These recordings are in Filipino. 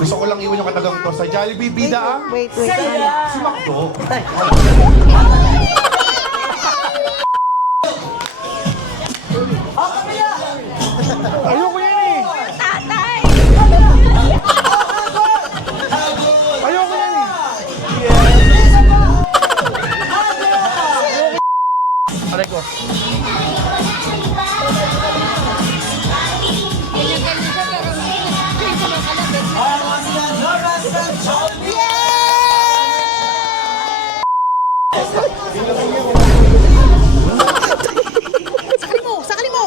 Gusto ko lang iwan yung katagang to sa Jollibee, bida ah. Wait. Si Macdo. Ayoko yan eh. Tatay! Ayoko yan eh. Aray ko. Sakali mo!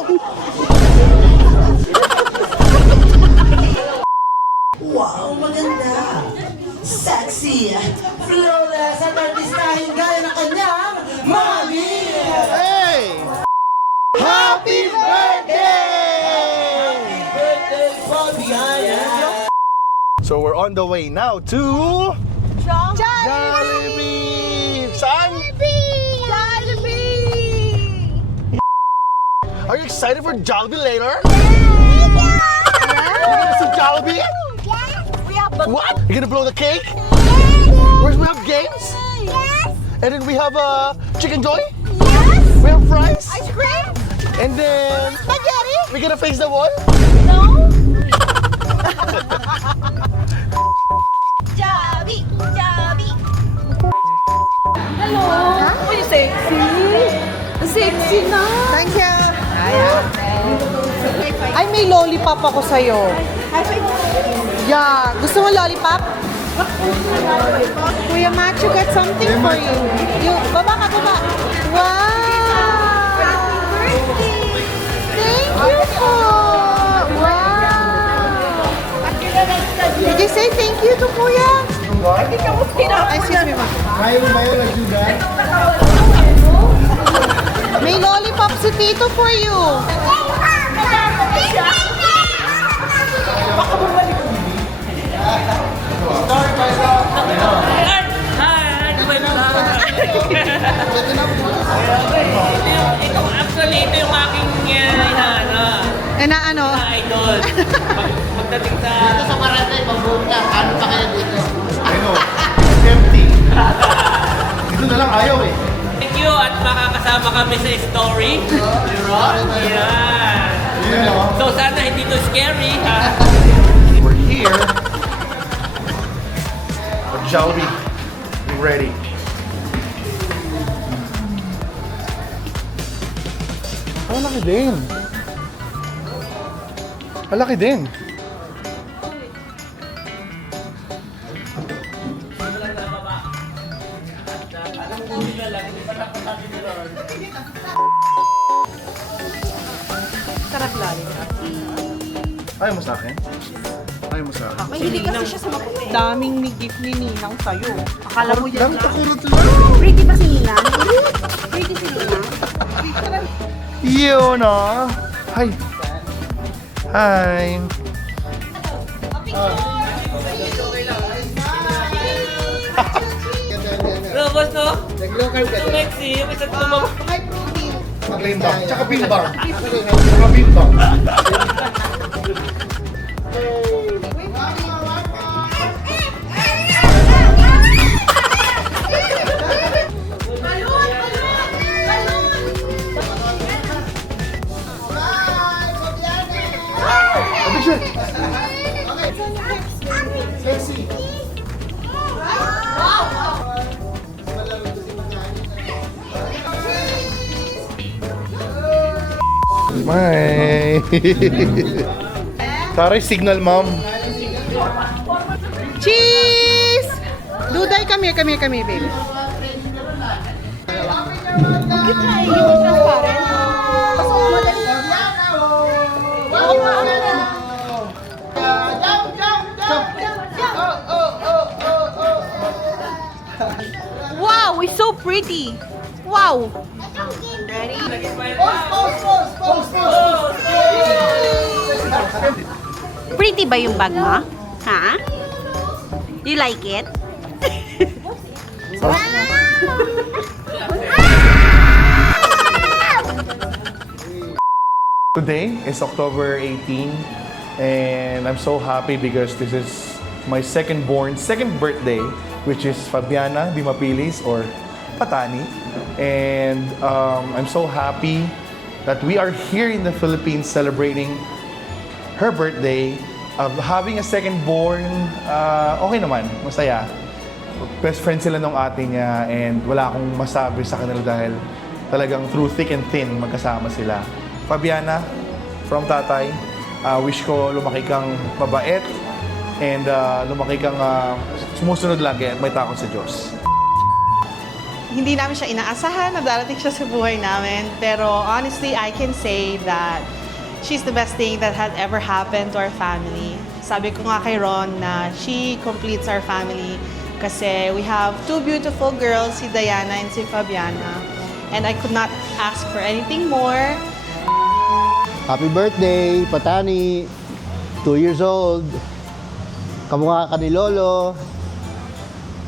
Wow, maganda! Sexy! Flawless at artistahin gaya ng kanyang mami! Hey! Happy birthday! Birthday for Diana! So we're on the way now to Jollibee! Saan? Are you excited for Jollibee later? You're gonna see Jollibee? What? You're gonna blow the cake? Where's we have games? And then we have chicken joy? We have fries? Ice cream? And then Spaghetti? we're gonna face the wall? No? Javi! Hello! Huh? Uy, sexy! Sexy na! Thank you. Ay, may lollipop ako sa'yo. Yeah. Gusto mo lollipop? Kuya Macho got something for you. Baba ka, baba. Wow! Thank you po! Wow! Did you say thank you to Kuya? Excuse me, ma. May lollipop si Tito for you. Ito yung aking Ano? idol. Pagdating sa... Ano? Empty. Dito na lang ayaw eh. Thank you at makakasama kami sa story. Yan. So sana hindi to scary. We're here. At Jollibee. We're ready. Oh, laki din. Malaki din. Sarap lalo. Ayaw mo sa akin? Ayaw mo sa akin? Mahilig kasi siya sa maputi. Daming may gift ni Ninang sa'yo. Akala mo yan Dami lang. takurot lang. Pretty ba si Nina? Pretty si Nina? Yun ah. Hi. Hi. Robos no? Sexy. Yung isa't tumama. Bimbang. Tsaka bimbang. Tsaka bimbang. Picture. Sexy. May. Taray signal, ma'am. Cheese! Duday, come here, baby. Wow, it's so pretty. Wow. Pretty ba yung bag mo? Ha? You like it? Today is October 18 and I'm so happy because this is my second birthday, which is Fabiana Dimapilis or Patani. And I'm so happy that we are here in the Philippines celebrating her birthday. Having a second born, okay naman, masaya. Best friend sila nung ate niya and wala akong masabi sa kanila dahil talagang through thick and thin magkasama sila. Fabiana, from tatay, wish ko lumaki kang mabait and lumaki kang sumusunod lagi at may takot sa Diyos. Hindi namin siya inaasahan na darating siya sa buhay namin. Pero honestly, I can say that she's the best thing that had ever happened to our family. Sabi ko nga kay Ron na she completes our family kasi we have two beautiful girls, si Diana and si Fabiana. And I could not ask for anything more. Happy birthday, Patani. 2 years old. Kamukha ka ni Lolo.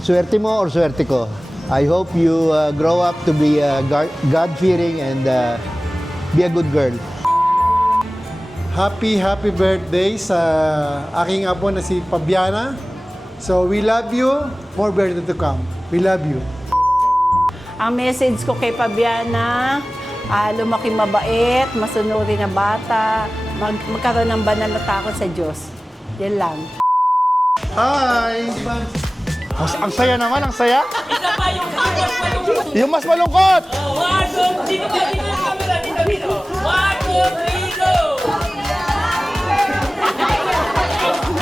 Swerte mo or swerte ko? I hope you grow up to be God-fearing and be a good girl. Happy birthday sa aking apo na si Fabiana. So we love you. More birthday to come. We love you. Ang message ko kay Fabiana, lumaki mabait, masunurin na bata, magkaroon ng banal na takot sa Diyos. Yan lang. Hi! Ang saya naman, ang saya. Isa pa yung camera pa yung... Yung mas malungkot! Dito yung camera, dito. 1, 2, 3, go!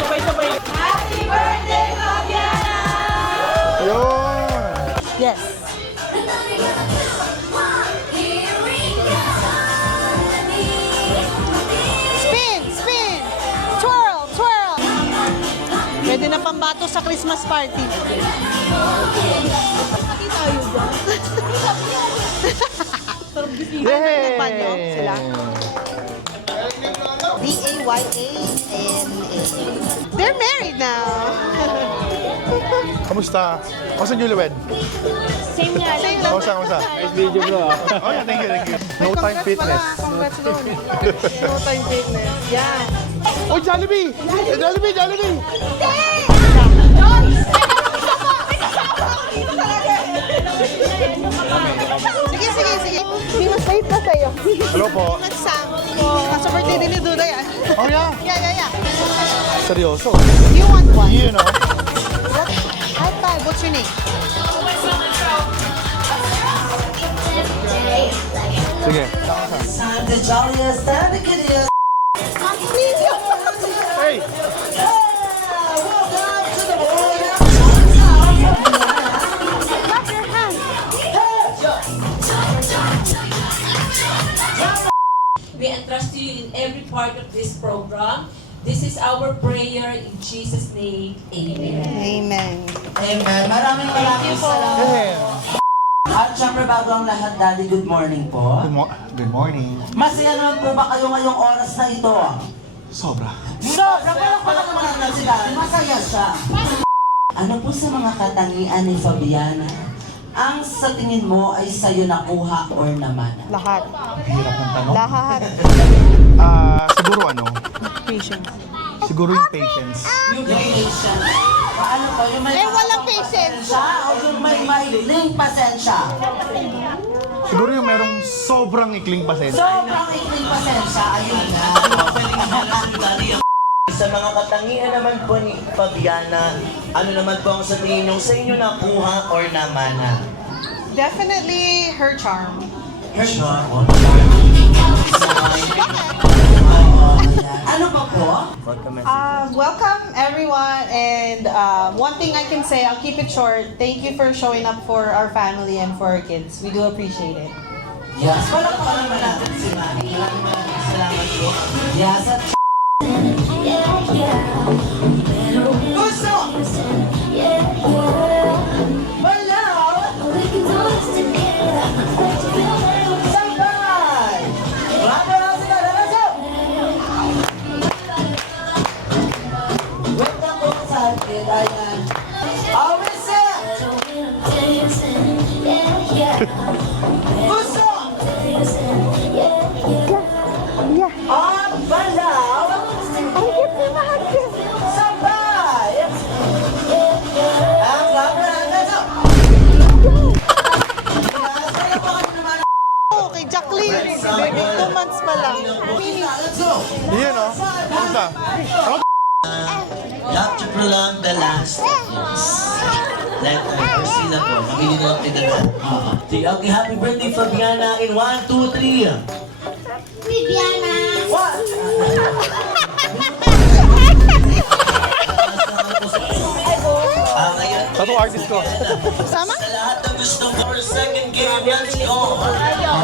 Sabay-sabay. Happy birthday, Fabiana! Yun! Yes. Spin! Spin! Twirl! Twirl! Pwede na pambato sa Christmas party. Yay! Banyo sila. D-A-Y-A-N-A. They're married now. Kamusta? Kamusta yung Newlywed? Same nga lang. Kamusta? Nice video bro. Oh yeah, thank you. No Time Fitness. Congrats doon. No Time Fitness. Yan. Oh, Jollibee! Jollibee! Sige. Pinasave na sa'yo. Hello po. Nagsang. Sa birthday din ni Duda yan. Oh yeah? Yeah. Seryoso? You want one? You know? High five. What's your name? Sige. Santa Jolliest, Santa Kittiest. Hey! Welcome to the world. Clap your hands. We entrust you in every part of this program. This is our prayer in Jesus' name. Amen. Amen. Amen. Maraming salamat. Hey! At syempre bago ang lahat, Daddy, good morning po. Good morning. Masaya naman po ba kayo ngayong oras na ito? Sobra. Sobra pa naman naman si Daddy. Masaya siya. Ano po sa mga katangian ni Fabiana ang sa tingin mo ay sa'yo nakuha or naman? Lahat. Hirap ng tanong. Lahat. Siguro ano? Patience. Siguro yung patience. Yung patience. Ano pa? Yung may walang patience. pasensya o yung may maikling pasensya? Siguro yung merong sobrang ikling pasensya. Sobrang ikling pasensya. Ayun na. Sa mga katangian naman po ni Fabiana, ano naman po ang sa tingin nyo sa inyo nakuha or namana? Definitely her charm. Her charm. Ano pa po? Welcome everyone, and one thing I can say, I'll keep it short. Thank you for showing up for our family and for our kids. We do appreciate it. Yes. Wala po naman natin si Manny. Maraming salamat po. Yes. At gusto! Malaw! Sabay! Maraming salamat! Wait lang po sa akin. Ayan. Always set! Gusto! Ang balaw! Ang cute ni Mahal! Sabay! along the last yes. Letter or sila po. Mabili na lang pinagkat. Sige, okay, happy birthday, Fabiana. In 1, 2, 3. Bibiana! What? Ngayon, Tattoo artist ko. Sama? sa lahat ng gusto for second game, let's go.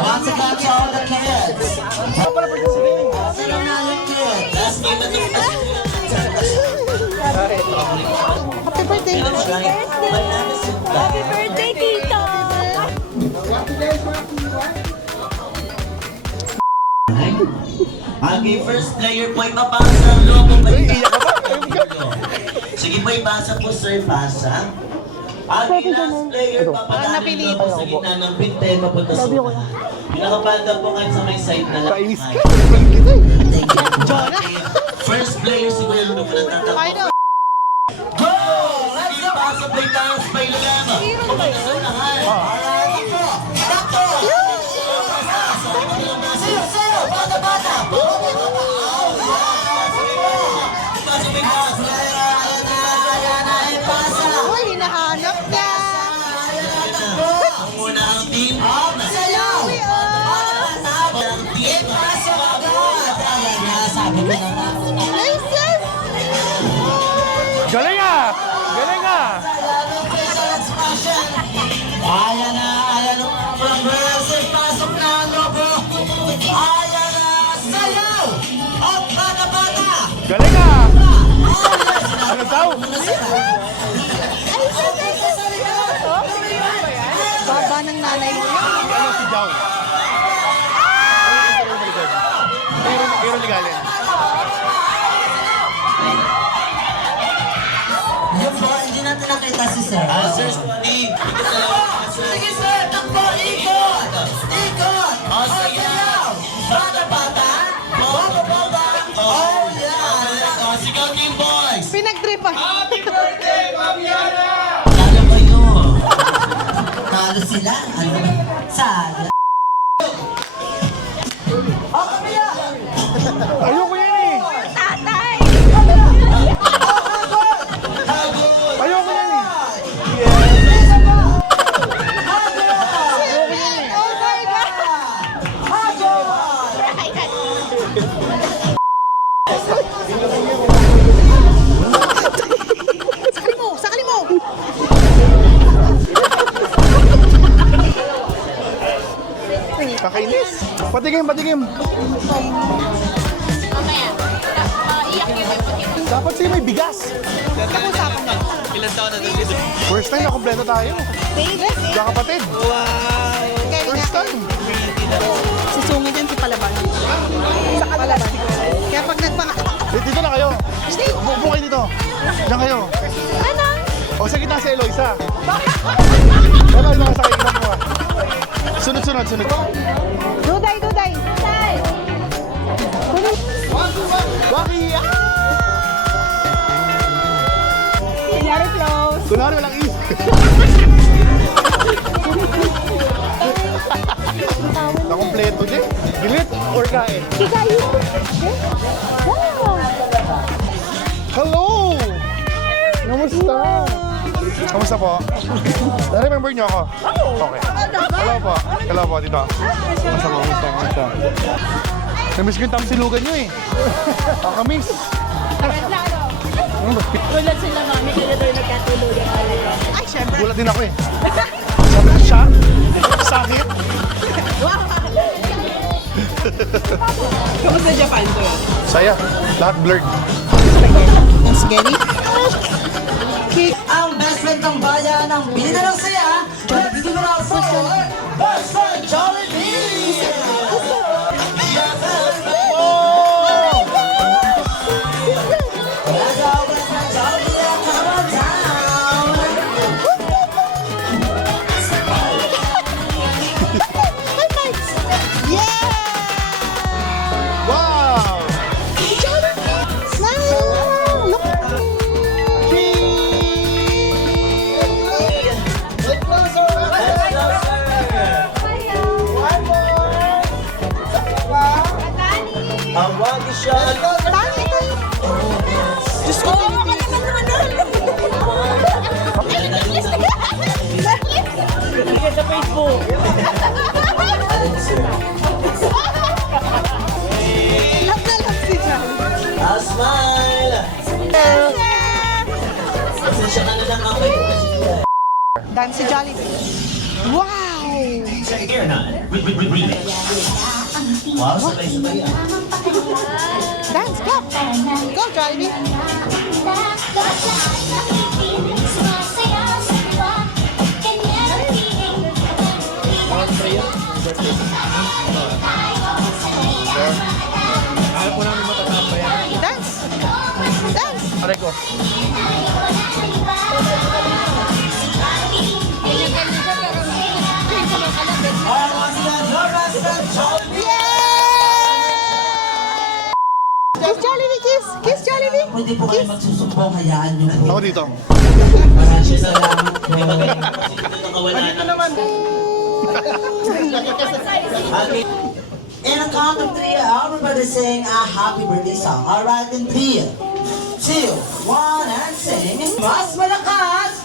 Once again to all the kids. Sa nanalo kids. Last game na ito. Happy birthday! Happy birthday, Tito! Okay, first player po ipapasa ang logo. Sige po, ibasa po sir, basa. Okay, last player, papadali napili. po sa gitna ng pinte, papunta sa una. Pinakapanda po kayo sa may side na lang. Kainis ka. Okay, first player, siguro yung lupa na tatakbo. Final! Go! Let's go! Pasok by Towns by Lulema. Pumunta sa unahan. Alright, takbo! Takbo! Sayo! Sayo! Bata! Bata! Oh, yes! Pasok by Towns. Ayan na! Ipasa! Uy, hinahanap niya! Ang muna ang team. Sayo! Ang team. Ipasa agad! Ayan na, sabi ko na nga. Galing ah! Galing ah! Ayan na, ayan na, progressive, pasok na ang logo. Ayan na, sayaw! At bata-bata! Galing ah! Ano daw? Baba ng nanay mo. Ano si Jao? Aaron Ligalin. Yung po, hindi natin nakita si Sir. Sir Steve. Sige Sir, takbo, ikot! Ikot! Sayaw! Bata-bata! Bata-bata! Oh, yeah! Sigaw Team Boys! Pinag-tripan. Happy birthday, Fabiana! Lalo kayo. Talo sila. Ano? Sala. Oh, Camila! Ayoko yan eh! Tatay! Ayoko yan eh! Oh my God! Sakali mo! Sakali mo! Kakainis! Patigim, patigim! Mamaya. Iyak yung may pagkita. Dapat sa'yo may bigas! Kapusapan niya. First time na kompleto tayo. Kakapatid. First time. Sisungit yan si Palaban. Sa Palaban. Kaya pag nagpaka... Dito na kayo. Bubo kayo dito. Diyan kayo. Ano? O sa gitna si Eloisa. Pero ano ka sa kayo mo ah. Sunod. Duday! Tay! Waki! Very close. Kunwari walang is. Nakompleto din. Gilit or kain? Hello! Kamusta? Kamusta po? Na-remember niyo ako? Okay. Hello po, dito. Kamusta? Namiss ko yung tamsilugan niyo eh. Nakamiss. Ulat sila mami, kaya doon nagkatulugan talaga. Ay, syempre. Gulat din ako eh. Sabi ko siya, sakit. Kamusta Japan to? Saya, lahat blurred. Ang scary? Ang best friend ng bayan ng Bida ng Saya. Let's give it up for best friend Jollibee! Let's go, best friend Jollibee! Come on down! Wow! siya ka na lang ako. Dance si Jollibee. Wow! Wow, sabay-sabay yan. Dance, clap! Go, Jollibee! Dance! Dance! Aray ko. Kiss Jollibee, kiss! Kiss Jollibee! Pwede po kayo magsusumbong, hayaan nyo. Ako dito. Maraming salamat po. Dito naman. Okay. In a count of 3, everybody sing a happy birthday song. Alright, in 3, 2, 1, and sing. Mas malakas!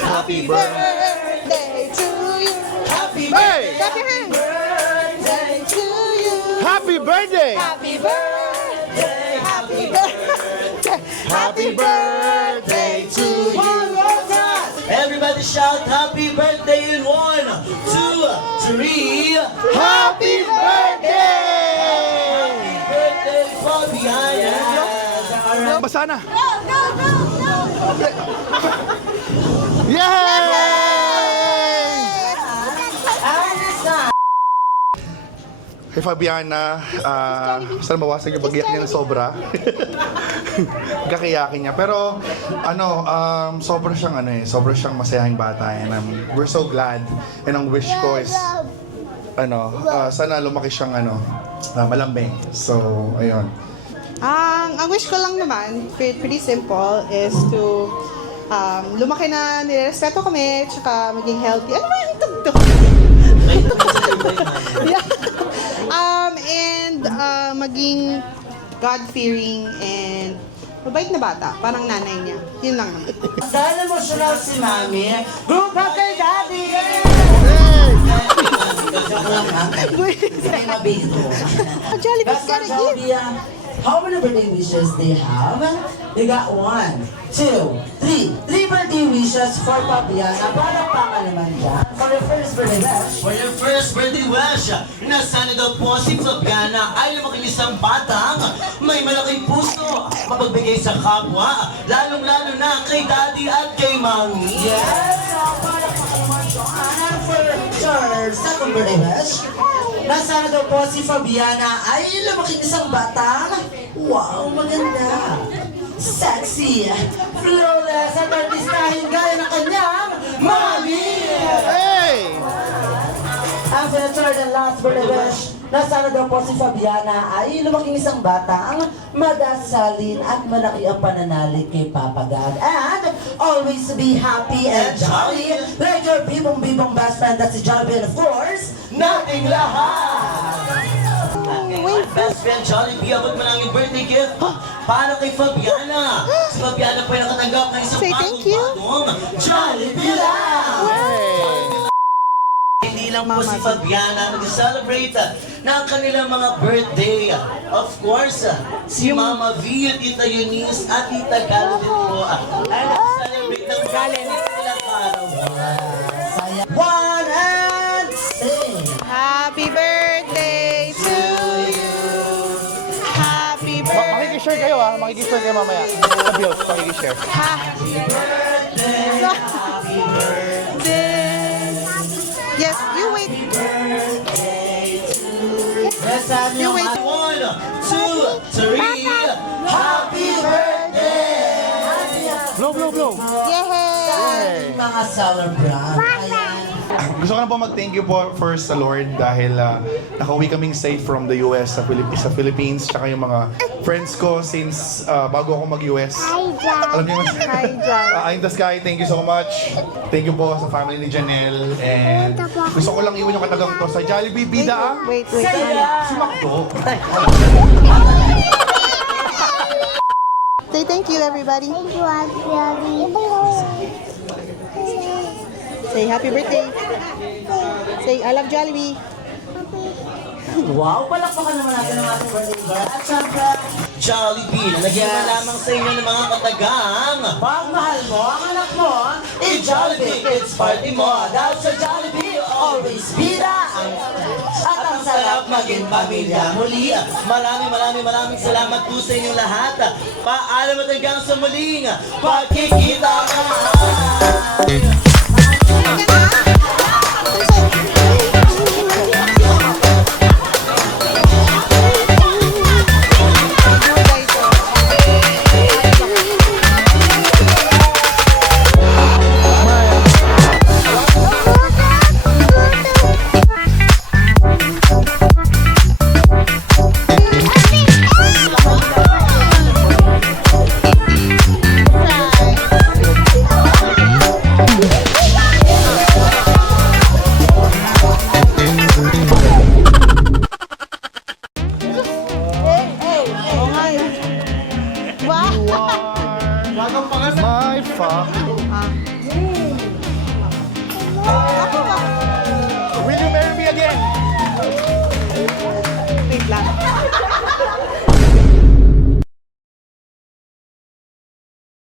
Happy Birthday to you! Happy Hey! Clap your hands! birthday To you! Happy birthday! Happy birthday! Happy birthday! Happy birthday to you! One more time! Everybody shout happy birthday in 1, 2, 3. Happy birthday! Birthday, Fabiana! Basa na! Go, go, go, go! Yay! Hey Fabiana, sana mawasan yung bagyak niya ng sobra. Kakayakin niya. Pero, sobra siyang masayahing bata. And we're so glad. And ang wish ko is, sana lumaki siyang, malambing. So, ayun. Ang wish ko lang naman, pretty simple, is to lumaki na nirespeto kami, tsaka maging healthy. Ano ba yung tugtog? Yeah. And maging God-fearing and mabait na bata, parang nanay niya. Yun lang naman. Dahil emotional si Mami, group hug kay Daddy! Joke lang ha. Hindi mabito. Jollibee's got a gift. How many birthday wishes they have? They got 1, 2, 3. 3 birthday wishes for Fabiana. Palakpakan naman dyan. For your first birthday wish. For your first birthday wish, na sana daw po si Fabiana ay lumaking isang batang may malaking puso, mapagbigay sa kapwa, lalong-lalo na kay Daddy at kay Mami. Yes! Palakpakan naman dyan. And for your second birthday wish, na sana daw po si Fabiana ay lumaking isang batang, wow, maganda, sexy, flawless, at artistahin gaya ng kanyang Mami! Hey! Ang for the third and last birthday wish, na sana daw po si Fabiana ay lumaking isang batang madasalin at malaki ang pananalig kay Papa God. And always be happy and jolly like your bibong-bibong best friend, that's si Jollibee, and of course, nating lahat! Wait, best friend Jollibee, abot mo lang yung birthday gift para kay Fabiana. Si Fabiana po yung nakatanggap ng isang Say thank you. bagong Jollibee lang! Hindi lang po si Fabiana nag-celebrate ng kanilang mga birthday. Of course, si Mama V, Tita Eunice at Tita Galo din po ay nag-celebrate ng kanilang araw. One and sing! Happy birthday to you. Happy birthday. Makikishare kayo makikishare kayo mamaya. Sa bills, makikishare. Happy birthday. Happy birthday. Yes, you wait. Let's have You wait. 1, 2, 3. Happy birthday! Blow. Yay! Mga celebrant. Ayan. Gusto ko na po mag-thank you po first sa Lord dahil nakauwi kaming safe from the US sa Philippines. Tsaka yung mga friends ko since bago ako mag-US. Alam niyo mas... Hi, John. In the sky, thank you so much. Thank you po sa family ni Janelle. And gusto ko lang iwan yung katagang to sa Jollibee. Bida Wait. Si Macdo. Say thank you, everybody. Say happy birthday. Say I love Jollibee. Wow, palakpakan naman natin ang ating birthday girl. At syempre, Jollibee na naging lamang sa inyo ng mga katagang. Pag mahal mo ang anak mo, i-Jollibee Kids Party mo. Dahil sa Jollibee, always bida ang at ang sarap maging pamilya. Muli, maraming salamat po sa inyong lahat. Paalam at hanggang sa muling pagkikita My fuck. Will you marry me again? Wait lang.